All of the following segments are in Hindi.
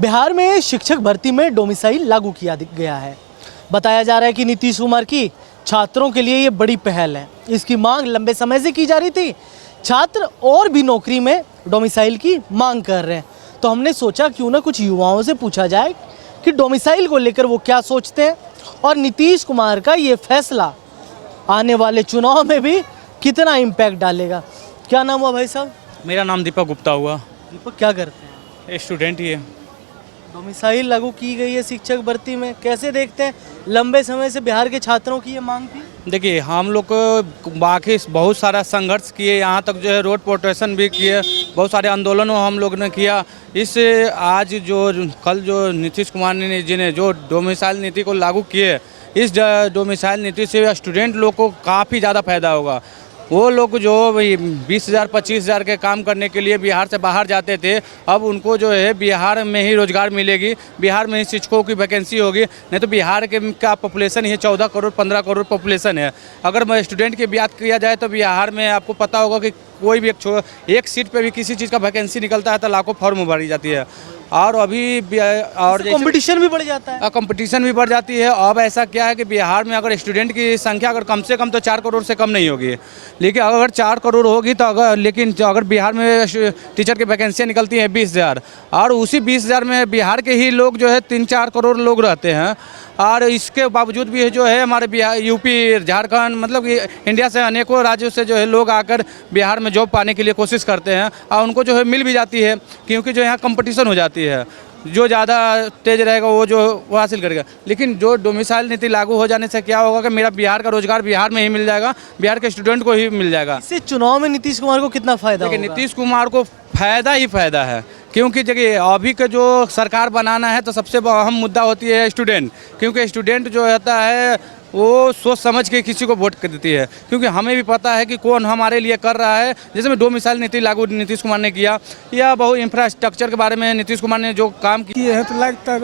बिहार में शिक्षक भर्ती में डोमिसाइल लागू किया गया है। बताया जा रहा है कि नीतीश कुमार की छात्रों के लिए ये बड़ी पहल है। इसकी मांग लंबे समय से की जा रही थी। छात्र और भी नौकरी में डोमिसाइल की मांग कर रहे हैं, तो हमने सोचा क्यों ना कुछ युवाओं से पूछा जाए कि डोमिसाइल को लेकर वो क्या सोचते हैं और नीतीश कुमार का ये फैसला आने वाले चुनाव में भी कितना इम्पैक्ट डालेगा। क्या नाम हुआ भाई साहब? मेरा नाम दीपक गुप्ता हुआ। दीपक, क्या करते हैं? स्टूडेंट ही है। डोमिसाइल लागू की गई है शिक्षक भर्ती में, कैसे देखते हैं? लंबे समय से बिहार के छात्रों की ये मांग थी। देखिए, हम लोग को बाकी बहुत सारा संघर्ष किए, यहाँ तक जो है रोड प्रोटेस्ट भी किए, बहुत सारे आंदोलनों हम लोग ने किया। इस आज जो कल जो नीतीश कुमार जी ने जो डोमिसाइल नीति को लागू किए, इस डोमिसाइल नीति से स्टूडेंट लोग को काफ़ी ज़्यादा फायदा होगा। वो लोग जो 20,000 25,000 के काम करने के लिए बिहार से बाहर जाते थे, अब उनको जो है बिहार में ही रोजगार मिलेगी, बिहार में ही शिक्षकों की वैकेंसी होगी। नहीं तो बिहार के का पॉपुलेशन ही 14 करोड़ 15 करोड़ पॉपुलेशन है। अगर स्टूडेंट की बात किया जाए तो बिहार में आपको पता होगा कि कोई भी एक सीट पे भी किसी चीज़ का वैकेंसी निकलता है तो लाखों फॉर्म भरी जाती है। और अभी और कंपटीशन भी बढ़ जाता है। कंपटीशन भी बढ़ जाती है। अब ऐसा क्या है कि बिहार में अगर स्टूडेंट की संख्या अगर कम से कम तो 4 करोड़ से कम नहीं होगी, लेकिन अगर 4 करोड़ होगी तो अगर बिहार में टीचर की वैकेंसियाँ निकलती हैं 20,000, और उसी 20,000 में बिहार के ही लोग जो है 3-4 करोड़ लोग रहते हैं। और इसके बावजूद भी जो है हमारे बिहार, यूपी, झारखंड, मतलब कि इंडिया से अनेकों राज्यों से जो है लोग आकर बिहार में जॉब पाने के लिए कोशिश करते हैं, और उनको जो है मिल भी जाती है, क्योंकि जो यहाँ कंपटीशन हो जाती है। जो ज़्यादा तेज रहेगा वो हासिल करेगा। लेकिन जो डोमिसाइल नीति लागू हो जाने से क्या होगा कि मेरा बिहार का रोजगार बिहार में ही मिल जाएगा, बिहार के स्टूडेंट को ही मिल जाएगा। इससे चुनाव में नीतीश कुमार को कितना फायदा होगा? नीतीश कुमार को फायदा ही फायदा है, क्योंकि देखिए अभी का जो सरकार बनाना है तो सबसे अहम मुद्दा होती है स्टूडेंट, क्योंकि स्टूडेंट जो रहता है वो सोच समझ के किसी को वोट कर देती है, क्योंकि हमें भी पता है कि कौन हमारे लिए कर रहा है। जैसे में डोमिसाइल नीति लागू नीतीश कुमार ने किया, या बहुत इंफ्रास्ट्रक्चर के बारे में नीतीश कुमार ने जो काम किए है, तो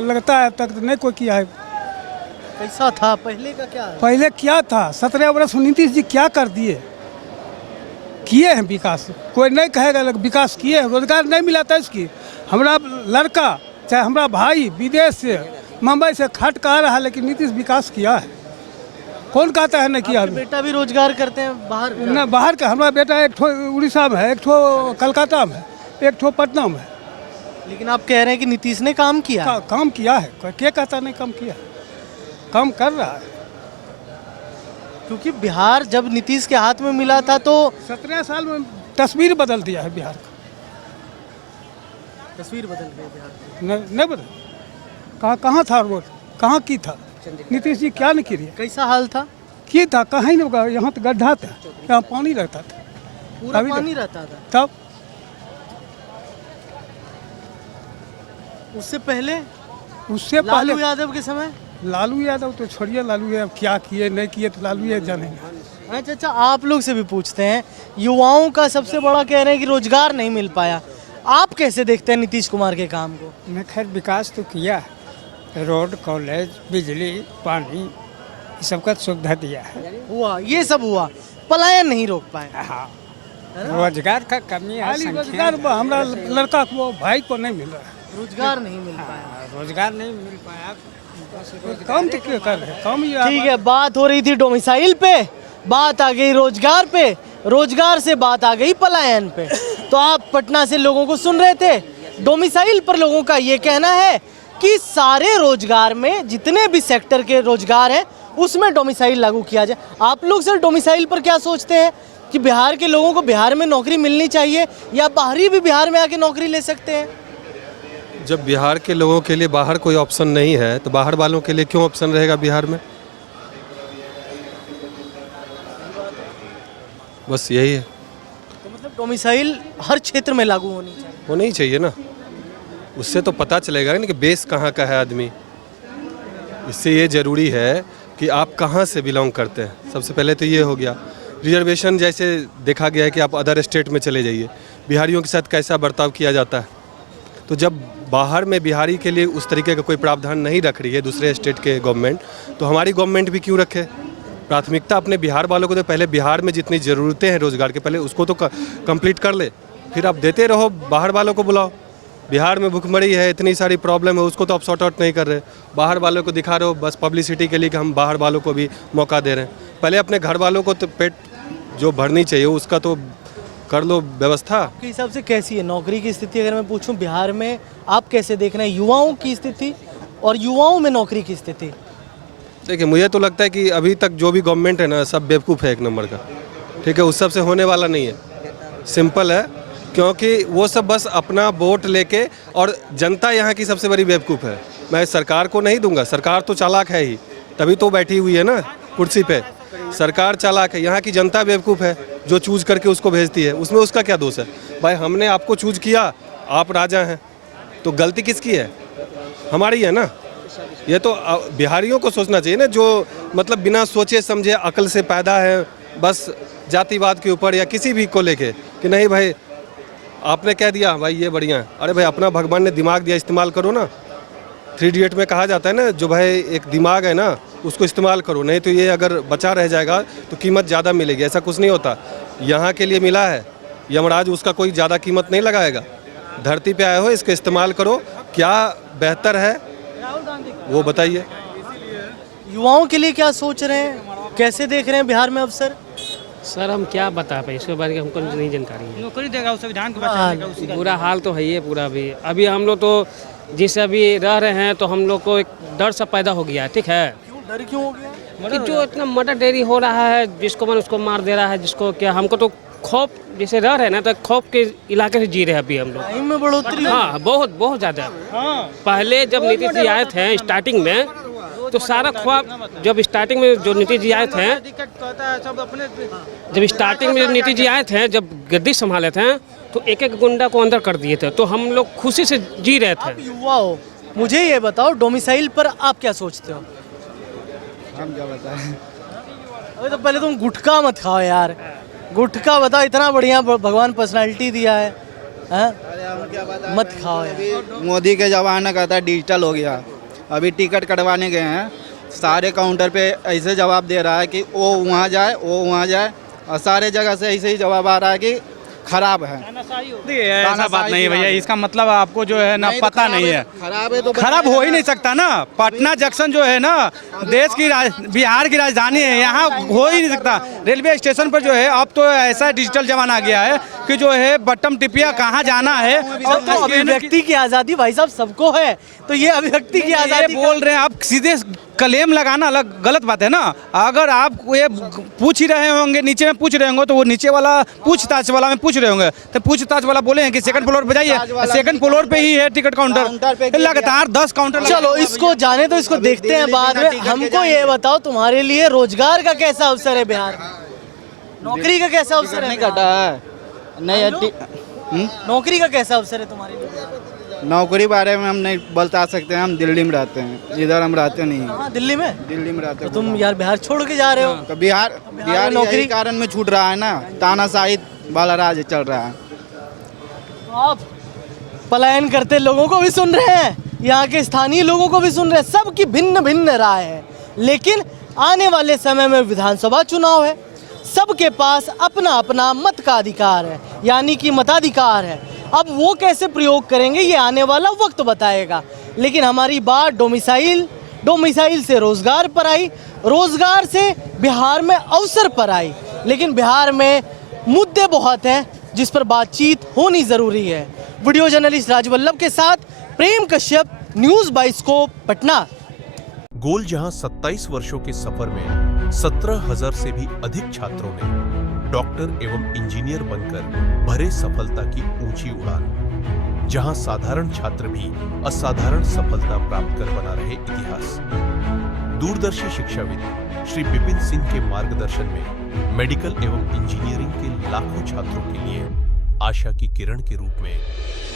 लगता है तक नहीं कोई किया है। कैसा था पहले का? क्या है? पहले क्या था? 17 वर्ष नीतीश जी क्या कर दिए? किए हैं विकास, कोई नहीं कहेगा विकास किए हैं। रोजगार नहीं मिला था इसकी। हमारा लड़का चाहे हमारा भाई विदेश से मुंबई से खट कर आ रहा है, लेकिन नीतीश विकास किया है। कौन कहता है नहीं किया? बेटा भी रोजगार करते हैं बाहर? न बाहर का हमारा बेटा एक ठो उड़ीसा में है, एक ठो कलकत्ता में है, एक ठो पटना में है। लेकिन आप कह रहे हैं कि नीतीश ने काम किया। काम किया है, कोई क्या कहता नहीं काम किया? काम कर रहा है। क्योंकि बिहार जब नीतीश के हाथ में मिला था तो 17 साल में तस्वीर बदल दिया है बिहार का। तस्वीर बदल गई बिहार की। नहीं बदल। कहाँ था रोड? कहाँ की था? नीतीश जी क्या नहीं किए? कैसा हाल था? की था कहीं नहीं होगा। यहाँ तो गड्ढा था, यहाँ पानी रहता था, पूरा पानी रहता था। तब उससे पहले लालू यादव के समय? लालू यादव तो छोड़िए, लालू यादव क्या किए नहीं किए तो लालू यादव जानेंगे। अच्छा, आप लोग से भी पूछते हैं। युवाओं का सबसे बड़ा कह रहे हैं कि रोजगार नहीं मिल पाया। आप कैसे देखते हैं नीतीश कुमार के काम को? मैं खैर विकास तो किया है, रोड, कॉलेज, बिजली, पानी, ये सब का सुविधा दिया है। हुआ, ये सब हुआ, पलायन नहीं रोक पाए। हाँ, रोजगार का कमी है। रोजगार हमारा लड़का को, भाई को नहीं मिल रहा है। रोजगार नहीं मिल पाया। रोजगार नहीं मिल पाया। काम तो क्यों कर रहे हैं? काम ही। ठीक है, बात हो रही थी डोमिसाइल पे, बात आ गई रोजगार पे, रोजगार से बात आ गई पलायन पे। तो आप पटना से लोगों को सुन रहे थे। डोमिसाइल पर लोगों का ये कहना है कि सारे रोजगार में जितने भी सेक्टर के रोजगार हैं उसमें डोमिसाइल लागू किया जाए। आप लोग सर डोमिसाइल पर क्या सोचते हैं कि बिहार के लोगों को बिहार में नौकरी मिलनी चाहिए या बाहरी भी बिहार में आके नौकरी ले सकते हैं? जब बिहार के लोगों के लिए बाहर कोई ऑप्शन नहीं है तो बाहर वालों के लिए क्यों ऑप्शन रहेगा बिहार में? बस यही है। तो मतलब डोमिसाइल हर क्षेत्र में लागू होनी चाहिए? होना ही चाहिए ना, उससे तो पता चलेगा ना कि बेस कहाँ का है आदमी। इससे ये ज़रूरी है कि आप कहाँ से बिलोंग करते हैं। सबसे पहले तो ये हो गया। रिजर्वेशन जैसे देखा गया है कि आप अदर स्टेट में चले जाइए, बिहारियों के साथ कैसा बर्ताव किया जाता है। तो जब बाहर में बिहारी के लिए उस तरीके का कोई प्रावधान नहीं रख रही है दूसरे स्टेट के गवर्नमेंट, तो हमारी गवर्नमेंट भी क्यों रखे? प्राथमिकता अपने बिहार वालों को तो पहले बिहार में जितनी ज़रूरतें हैं रोज़गार के, पहले उसको तो कंप्लीट कर ले, फिर आप देते रहो, बाहर वालों को बुलाओ। बिहार में भुखमरी है, इतनी सारी प्रॉब्लम है, उसको तो आप सॉर्ट आउट नहीं कर रहे। बाहर वालों को दिखा रहे हो बस पब्लिसिटी के लिए कि हम बाहर वालों को भी मौका दे रहे हैं। पहले अपने घर वालों को तो पेट जो भरनी चाहिए उसका तो कर लो व्यवस्था। आपके हिसाब से कैसी है नौकरी की स्थिति? अगर मैं पूछूं बिहार में आप कैसे देख रहे हैं युवाओं की स्थिति और युवाओं में नौकरी की स्थिति? देखिए, मुझे तो लगता है कि अभी तक जो भी गवर्नमेंट है ना, सब बेवकूफ़ है एक नंबर का। ठीक है, उस सब से होने वाला नहीं है, सिंपल है। क्योंकि वो सब बस अपना वोट लेके, और जनता यहाँ की सबसे बड़ी बेवकूफ़ है। मैं सरकार को नहीं दूंगा, सरकार तो चालाक है ही, तभी तो बैठी हुई है ना कुर्सी पे। सरकार चालाक है, यहाँ की जनता बेवकूफ़ है जो चूज करके उसको भेजती है। उसमें उसका क्या दोष है? भाई हमने आपको चूज किया, आप राजा हैं, तो गलती किसकी है? हमारी है ना। ये तो बिहारियों को सोचना चाहिए ना, जो मतलब बिना सोचे समझे अकल से पैदा है, बस जातिवाद के ऊपर या किसी भी को लेके कि नहीं भाई आपने कह दिया भाई ये बढ़िया है। अरे भाई अपना भगवान ने दिमाग दिया, इस्तेमाल करो ना। 3 इडियट में कहा जाता है ना, जो भाई एक दिमाग है ना उसको इस्तेमाल करो, नहीं तो ये अगर बचा रह जाएगा तो कीमत ज़्यादा मिलेगी। ऐसा कुछ नहीं होता, यहाँ के लिए मिला है, यमराज उसका कोई ज़्यादा कीमत नहीं लगाएगा। धरती पे आए हो, इसका इस्तेमाल करो, क्या बेहतर है वो बताइए। युवाओं के लिए क्या सोच रहे हैं, कैसे देख रहे हैं बिहार में अवसर? सर हम क्या बता पाए इसके बारे में, हमको नहीं जानकारी है। नौकरी देगा उस संविधान के हाँ, बुरा हाल तो है ही है पूरा। अभी हम लोग तो जिससे अभी रह रहे हैं तो हम लोग को एक डर सा पैदा हो गया है। ठीक है, डर क्यों हो गया? कि जो इतना मर्डर डेरी हो रहा है, जिसको मन उसको मार दे रहा है, जिसको क्या, हमको तो खौफ, जैसे रह रहे हैं ना तो खौफ के इलाके से जी रहे हैं अभी हम लोग। टाइम में बढ़ोतरी हो हाँ, बहुत बहुत ज़्यादा। पहले जब नीतीश जी आए थे स्टार्टिंग में, तो सारा ख्वाब, जब स्टार्टिंग में जो नीतीश जी आए थे, जब स्टार्टिंग में नीतीश जी आए थे, जब गद्दी संभाले थे, तो एक एक गुंडा को अंदर कर दिए थे, तो हम लोग खुशी से जी रहे थे। आप युवा हो, मुझे ये बताओ डोमिसाइल पर आप क्या सोचते हो? हम क्या बताएं। अरे तो पहले तुम गुटखा मत खाओ यार, गुटखा बताओ, इतना बढ़िया भगवान पर्सनालिटी दिया है, हैं? मत खाओ यार। मोदी के ज़माना का था डिजिटल हो गया, अभी टिकट कटवाने गए हैं, सारे काउंटर पे ऐसे जवाब दे रहा है कि वो वहाँ जाए, वो वहाँ जाए, और सारे जगह से ऐसे ही जवाब आ रहा है कि खराब है। देखिए ऐसा बात नहीं है भैया, इसका मतलब आपको जो है ना पता नहीं है। खराब है तो खराब हो ही नहीं सकता ना। पटना जंक्शन जो है ना देश की बिहार की राजधानी है, यहाँ हो ही नहीं सकता। रेलवे स्टेशन पर जो है अब तो ऐसा डिजिटल जमाना आ गया है कि जो है बटन टिपिया कहाँ जाना है। और तो अभिव्यक्ति की आज़ादी भाई साहब सबको है, तो ये अभिव्यक्ति की आज़ादी बोल रहे हैं आप, सीधे क्लेम लगाना अलग गलत बात है ना। अगर आप ये पूछ ही रहे होंगे, नीचे में पूछ रहे होंगे, तो वो नीचे वाला पूछताछ वाला में पूछ रहे होंगे, तो पूछताछ वाला बोले हैं कि सेकंड फ्लोर पे जाइए, सेकंड फ्लोर पे ही है टिकट काउंटर, लगातार 10 काउंटर। चलो इसको जाने तो इसको देखते हैं बाद में। हमको ये बताओ तुम्हारे लिए रोजगार का कैसा अवसर है बिहार में? नौकरी का कैसा अवसर है? नहीं कटा है नहीं। नौकरी का कैसा अवसर है तुम्हारे लिए बिहार में? नौकरी बारे में हम नहीं बता सकते हैं, हम दिल्ली में रहते हैं, इधर हम रहते नहीं हैं। हाँ, दिल्ली में? दिल्ली में रहते तो हैं। तुम यार बिहार छोड़ के जा रहे हो? तो बिहार में नौकरी- यही कारण में छूट रहा है ना, तानाशाही वाला राज चल रहा है। तो आप पलायन करते लोगों को भी सुन रहे हैं, यहाँ के स्थानीय लोगों को भी सुन रहे हैं, सबकी भिन्न भिन्न राय है। लेकिन आने वाले समय में विधानसभा चुनाव है, सबके पास अपना अपना मत का अधिकार है, यानी कि मताधिकार है। अब वो कैसे प्रयोग करेंगे ये आने वाला वक्त बताएगा। लेकिन हमारी बात डोमिसाइल से रोजगार पर आई, रोजगार से बिहार में अवसर पर आई। लेकिन बिहार में मुद्दे बहुत हैं जिस पर बातचीत होनी ज़रूरी है। वीडियो जर्नलिस्ट राजवल्लभ के साथ प्रेम कश्यप, न्यूज़ बाइस्कोप, पटना। गोल जहां 27 वर्षों के सफर में 17,000 से भी अधिक छात्रों ने डॉक्टर एवं इंजीनियर बनकर भरे सफलता की ऊंची उड़ान, जहां साधारण छात्र भी असाधारण सफलता प्राप्त कर बना रहे इतिहास। दूरदर्शी शिक्षाविद श्री विपिन सिंह के मार्गदर्शन में मेडिकल एवं इंजीनियरिंग के लाखों छात्रों के लिए आशा की किरण के रूप में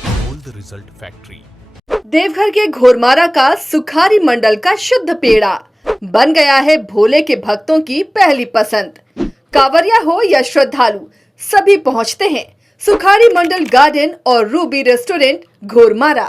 गोल्ड रिजल्ट फैक्ट्री। देवघर के घोरमारा का सुखारी मंडल का शुद्ध पेड़ा बन गया है भोले के भक्तों की पहली पसंद। कांवरिया हो या श्रद्धालु, सभी पहुंचते हैं सुखारी मंडल गार्डन और रूबी रेस्टोरेंट घोरमारा।